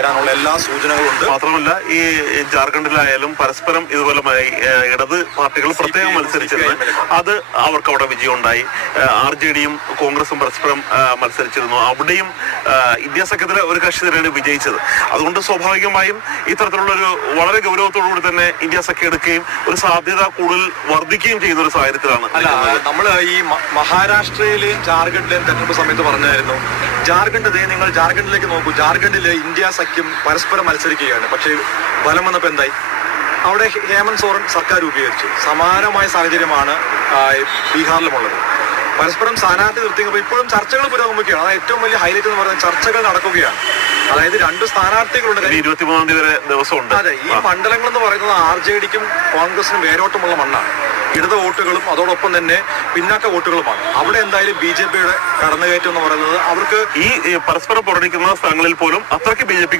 വരാനുള്ള എല്ലാ സൂചനകളും ഉണ്ട്. മാത്രമല്ല ഈ ജാർഖണ്ഡിലായാലും പരസ്പരം ഇതുപോലെ ഇടത് പാർട്ടികൾ പ്രത്യേകം മത്സരിച്ചിരുന്നു. അത് അവർക്ക് അവിടെ വിജയം ഉണ്ടായി. RJDയും കോൺഗ്രസും പരസ്പരം മത്സരിച്ചിരുന്നു. അവിടെയും ഇന്ത്യ സഖ്യത്തിലെ ഒരു കക്ഷി തന്നെയാണ് വിജയിച്ചത്. അതുകൊണ്ട് സ്വാഭാവികമായും ഇത്തരത്തിലുള്ളൊരു വളരെ ഗൗരവത്തോടുകൂടി തന്നെ ഇന്ത്യ സഖ്യം എടുക്കുകയും ഒരു സാധ്യത കൂടുതൽ വർദ്ധിക്കുകയും ചെയ്യുന്ന ഒരു സാഹചര്യത്തിലാണ്. നമ്മൾ ഈ മഹാരാഷ്ട്രയിലെയും ജാർഖണ്ഡിലെയും തെരഞ്ഞെടുപ്പ് സമയത്ത് പറഞ്ഞായിരുന്നു, നിങ്ങൾ ജാർഖണ്ഡിലേക്ക് നോക്കൂ, ജാർഖണ്ഡിലെ ഇന്ത്യ സഖ്യം പരസ്പരം മത്സരിക്കുകയാണ്. പക്ഷേ ഫലം വന്നപ്പോൾ എന്തായി? അവിടെ ഹേമന്ത് സോറൻ സർക്കാർ രൂപീകരിച്ചു. സമാനമായ സാഹചര്യമാണ് ബീഹാറിലുമുള്ളത്. പരസ്പരം സ്ഥാനാർത്ഥി നിർത്തിയപ്പോൾ ഇപ്പോഴും ചർച്ചകൾ പുരോഗമിക്കുകയാണ്. അതാണ് ഏറ്റവും വലിയ ഹൈലൈറ്റ് എന്ന് പറയുന്നത്. ചർച്ചകൾ നടക്കുകയാണ്. അതായത് രണ്ട് സ്ഥാനാർത്ഥികളുണ്ട്. 23 വരെ ദിവസമുണ്ട്. അതെ, ഈ മണ്ഡലങ്ങൾ എന്ന് പറയുന്നത് RJDക്കും കോൺഗ്രസിനും വേരോട്ടമുള്ള മണ്ണാണ്. ഇടത് വോട്ടുകളും അതോടൊപ്പം തന്നെ പിന്നാക്ക വോട്ടുകളുമാണ്. അവിടെ എന്തായാലും BJPയുടെ കടന്നുകയറ്റം എന്ന് പറയുന്നത് അവർക്ക് ഈ പരസ്പരം പോരടിക്കുന്ന സ്ഥലങ്ങളിൽ പോലും അത്രയ്ക്ക് BJP